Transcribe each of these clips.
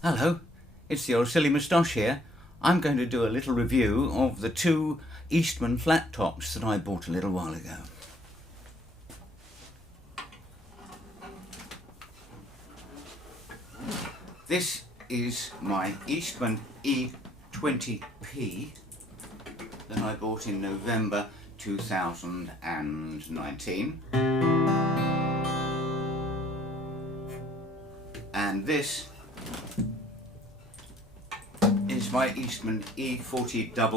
Hello, it's the old silly moustache here. I'm going to do a little review of the two Eastman flat tops that I bought a little while ago. This is my Eastman E20-P that I bought in November 2019. And this is my Eastman E40-00 that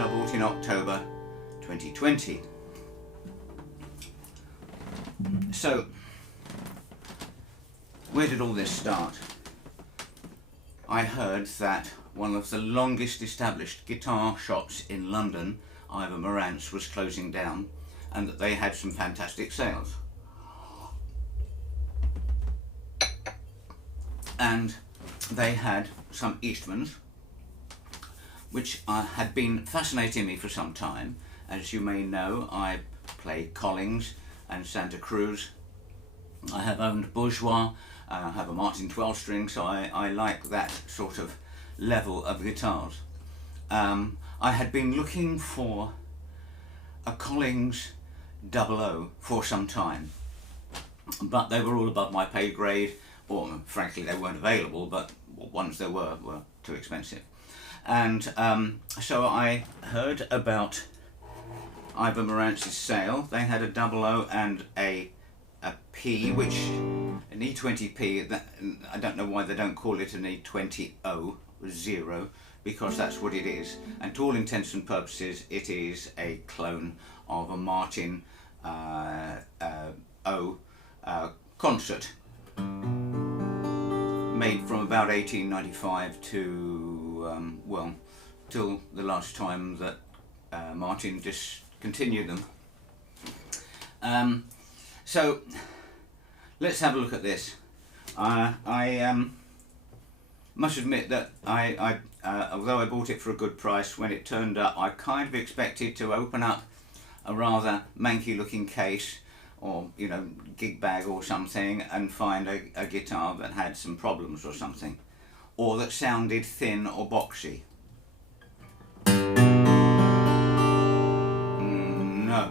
I bought in October 2020. So, where did all this start? I heard that one of the longest established guitar shops in London, Ivor Morant's, was closing down, and that they had some fantastic sales. And they had some Eastmans, which had been fascinating me for some time. As you may know, I play Collings and Santa Cruz. I have owned Bourgeois, I have a Martin 12 string, so I like that sort of level of guitars. I had been looking for a Collings 00 for some time, but they were all above my pay grade, or frankly they weren't available, but ones there were too expensive. And so I heard about Ivor Morant's sale. They had a 00 and a P, which an E20-P, I don't know why they don't call it an E20-0, because that's what it is, and to all intents and purposes it is a clone of a Martin O concert, made from about 1895 to, well, till the last time that Martin discontinued them. So let's have a look at this. I must admit that although I bought it for a good price, when it turned up I kind of expected to open up a rather manky looking case, or gig bag or something, and find a guitar that had some problems or something, or that sounded thin or boxy. No,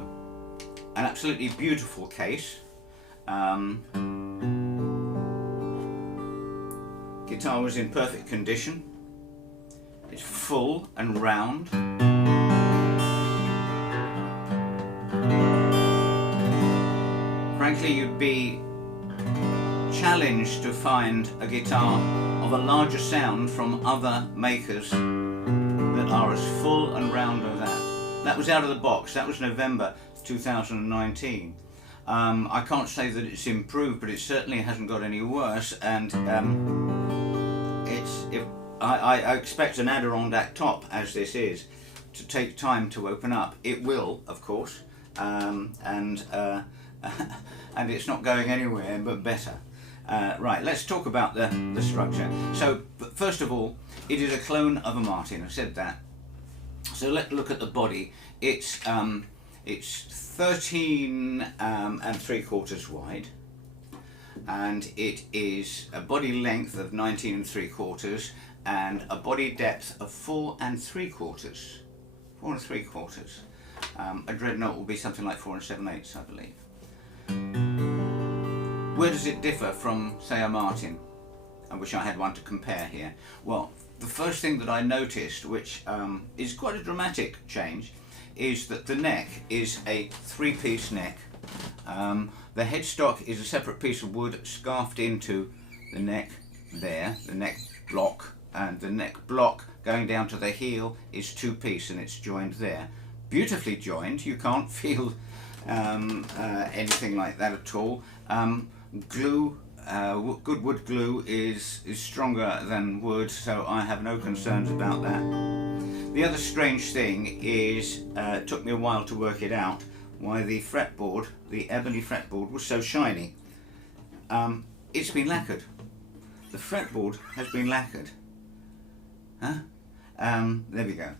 an absolutely beautiful case. Guitar was in perfect condition. It's full and round. Frankly, you'd be challenged to find a guitar of a larger sound from other makers that are as full and round as that. That was out of the box. That was November 2019. I can't say that it's improved, but it certainly hasn't got any worse. And I expect an Adirondack top, as this is, to take time to open up. It will, of course, and it's not going anywhere but better. Right, let's talk about the structure. So, first of all, it is a clone of a Martin. I said that. So let's look at the body. It's 13 and 3/4 wide, and it is a body length of 19 and 3/4, and a body depth of 4 and 3/4. 4 and 3/4. A dreadnought will be something like 4 and 7/8, I believe. Where does it differ from, say, a Martin? I wish I had one to compare here. Well, the first thing that I noticed, which is quite a dramatic change, is that the neck is a 3-piece neck. The headstock is a separate piece of wood scarfed into the neck there, the neck block, and the neck block going down to the heel is 2-piece, and it's joined there. Beautifully joined. You can't feel anything like that at all. Glue, good wood glue is stronger than wood, so I have no concerns about that. The other strange thing is, it took me a while to work it out, why the fretboard, the ebony fretboard, was so shiny. It's been lacquered. The fretboard has been lacquered. Huh? There we go.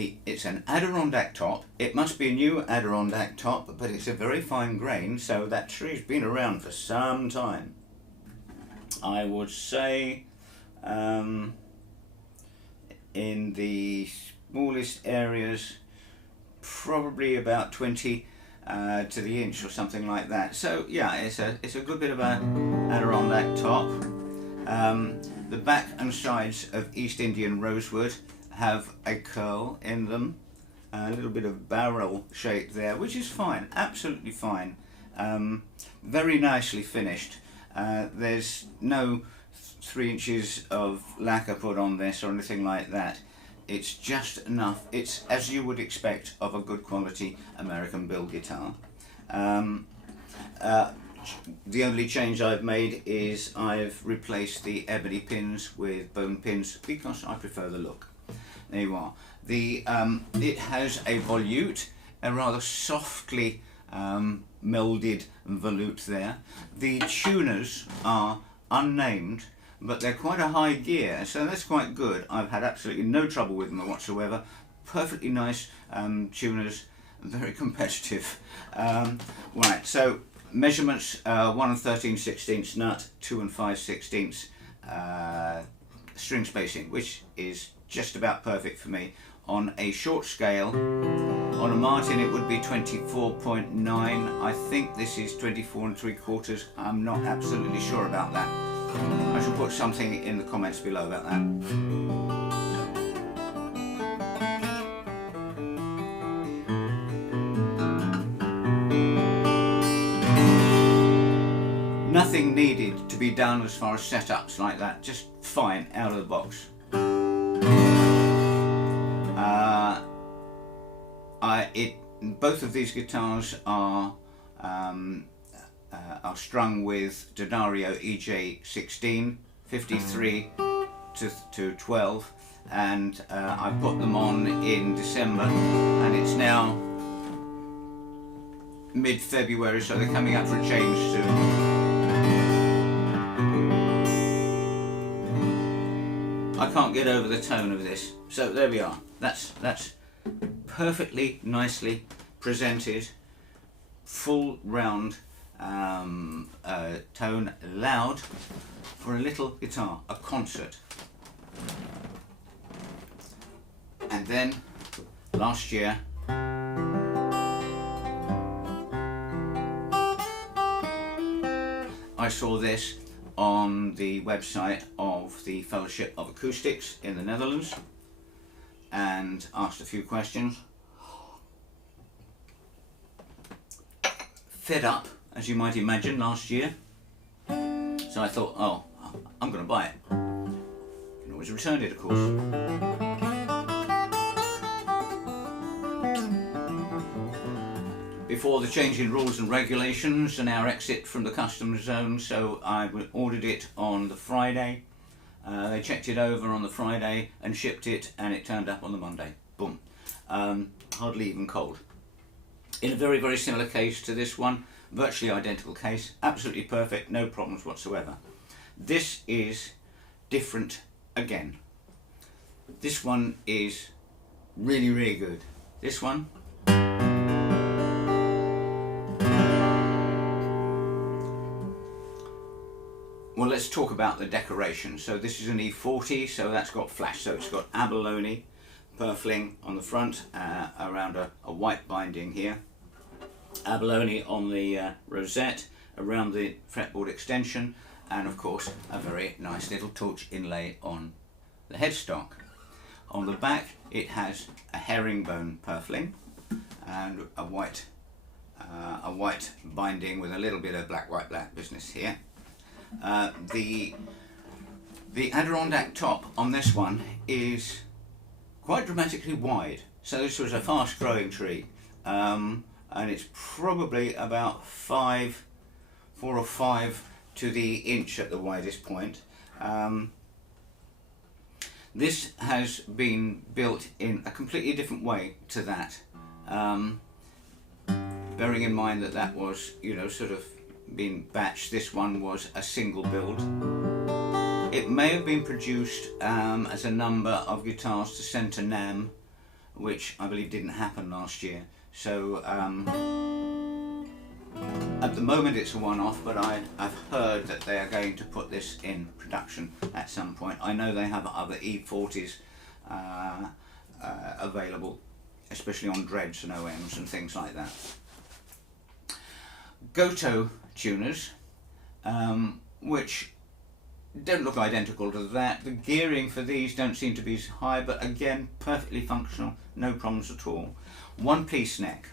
It's an Adirondack top. It must be a new Adirondack top, but it's a very fine grain, so that tree's been around for some time. I would say in the smallest areas, probably about 20 to the inch or something like that. So yeah, it's a good bit of a Adirondack top. The back and sides of East Indian rosewood have a curl in them, a little bit of barrel shape there, which is fine, absolutely fine. Very nicely finished. There's no 3 inches of lacquer put on this or anything like that. It's just enough. It's as you would expect of a good quality American build guitar. The only change I've made is I've replaced the ebony pins with bone pins because I prefer the look. There you are. It has a volute, a rather softly melded volute there. The tuners are unnamed, but they're quite a high gear, so that's quite good. I've had absolutely no trouble with them whatsoever. Perfectly nice tuners, very competitive. Right, so measurements: 1 13/16 nut, 2 5/16 string spacing, which is just about perfect for me. On a short scale, on a Martin it would be 24.9. I think this is 24 3/4. I'm not absolutely sure about that. I shall put something in the comments below about that. Nothing needed to be done as far as setups like that, just fine out of the box. Both of these guitars are strung with D'Addario EJ16 53 to 12, and I put them on in December, and it's now mid-February, so they're coming up for a change soon. I can't get over the tone of this, so there we are. That's perfectly nicely presented, full round tone, loud for a little guitar, a concert. And then last year I saw this on the website of the Fellowship of Acoustics in the Netherlands and asked a few questions. Fed up, as you might imagine, last year. So I thought, oh, I'm going to buy it. You can always return it, of course. Before the change in rules and regulations and our exit from the customs zone, so I ordered it on the Friday. They checked it over on the Friday and shipped it, and it turned up on the Monday. Boom. Hardly even cold. In a very, very similar case to this one, virtually identical case, absolutely perfect, no problems whatsoever. This is different again. This one is really, really good. This one, well, let's talk about the decoration. So this is an E40, so that's got flash. So it's got abalone purfling on the front around a white binding here. Abalone on the rosette, around the fretboard extension, and of course a very nice little torch inlay on the headstock. On the back it has a herringbone purfling and a white binding with a little bit of black, white, black business here. The Adirondack top on this one is quite dramatically wide, so this was a fast growing tree, and it's probably about 4 or 5 to the inch at the widest point. This has been built in a completely different way to that, bearing in mind that that was, you know, sort of been batched. This one was a single build. It may have been produced as a number of guitars to Centre NAMM which I believe didn't happen last year. So at the moment it's a one-off, but I've heard that they are going to put this in production at some point. I know they have other E40s available, especially on dreads and OMs and things like that. Goto tuners, which don't look identical to that. The gearing for these don't seem to be as high, but again, perfectly functional, no problems at all. One-piece neck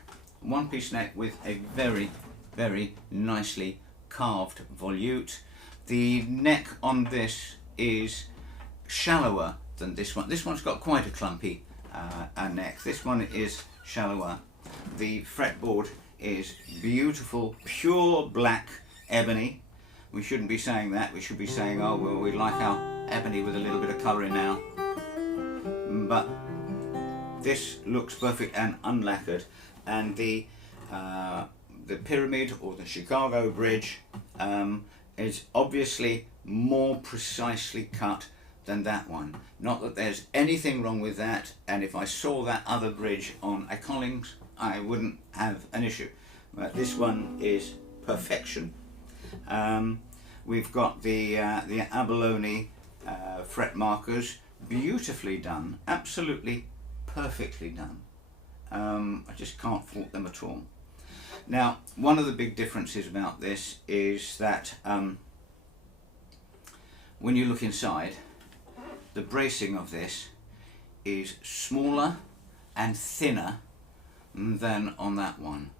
with a very, very nicely carved volute. The neck on this is shallower than this one. This one's got quite a clumpy neck. This one is shallower. The fretboard is beautiful, pure black ebony. We shouldn't be saying that. We should be saying, oh well, we like our ebony with a little bit of colour in now. But this looks perfect and unlacquered, and the pyramid or the Chicago bridge is obviously more precisely cut than that one. Not that there's anything wrong with that, and if I saw that other bridge on a Collings, I wouldn't have an issue. But this one is perfection. We've got the Abalone fret markers, beautifully done, absolutely perfectly done. I just can't fault them at all. Now, one of the big differences about this is that when you look inside, the bracing of this is smaller and thinner than on that one.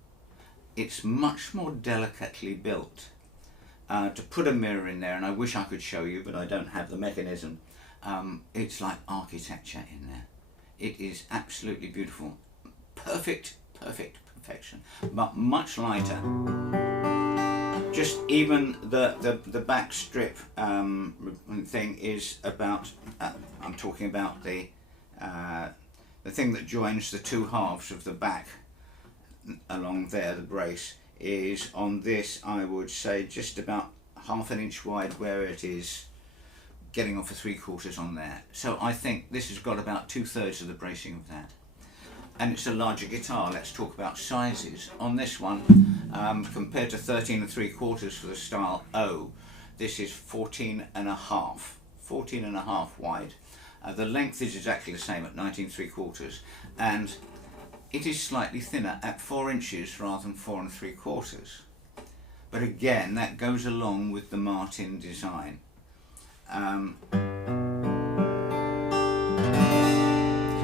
It's much more delicately built. To put a mirror in there, and I wish I could show you, but I don't have the mechanism, it's like architecture in there. It is absolutely beautiful. Perfect perfection, but much lighter. Just even the back strip thing is about, I'm talking about the thing that joins the two halves of the back along there, the brace, is on this, I would say, just about ½ an inch wide, where it is getting off for 3/4 on there. So I think this has got about 2/3 of the bracing of that. And it's a larger guitar. Let's talk about sizes. On this one, compared to 13 3/4 for the style O, this is 14.5. 14.5 wide. The length is exactly the same at 19 3/4, and it is slightly thinner at 4 inches rather than 4 3/4. But again, that goes along with the Martin design. So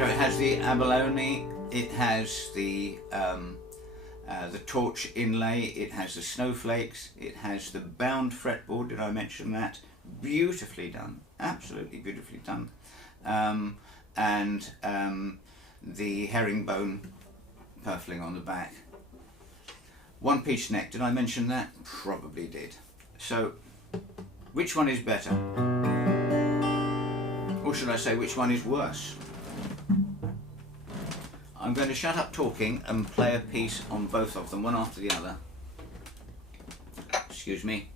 it has the abalone, it has the torch inlay, it has the snowflakes, it has the bound fretboard. Did I mention that? Beautifully done, absolutely beautifully done. And the herringbone purfling on the back. One-piece neck, did I mention that? Probably did. So, which one is better? Or should I say, which one is worse? I'm going to shut up talking and play a piece on both of them, one after the other. Excuse me.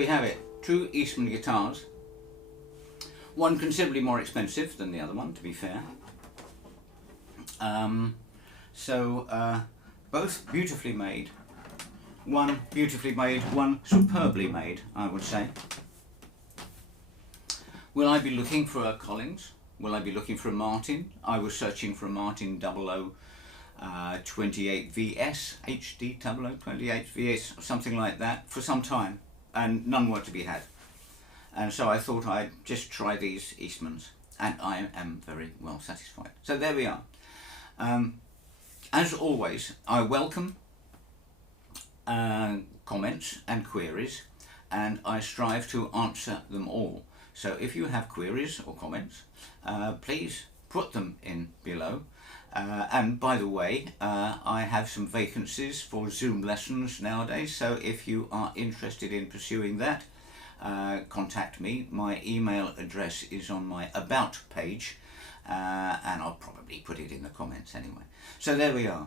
we have it, two Eastman guitars, one considerably more expensive than the other one, to be fair. Both beautifully made. One beautifully made, one superbly made, I would say. Will I be looking for a Collings? Will I be looking for a Martin? I was searching for a Martin 0028VS, HD 0028VS, something like that, for some time, and none were to be had. And so I thought I'd just try these Eastmans, and I am very well satisfied. So there we are. As always, I welcome comments and queries, and I strive to answer them all. So if you have queries or comments, please put them in below. And by the way, I have some vacancies for Zoom lessons nowadays, so if you are interested in pursuing that, contact me. My email address is on my About page, and I'll probably put it in the comments anyway. So there we are.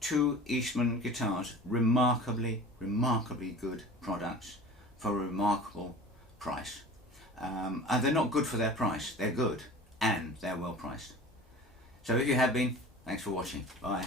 Two Eastman guitars, remarkably good products for a remarkable price. And they're not good for their price, they're good and they're well priced. So if you have been, thanks for watching. Bye.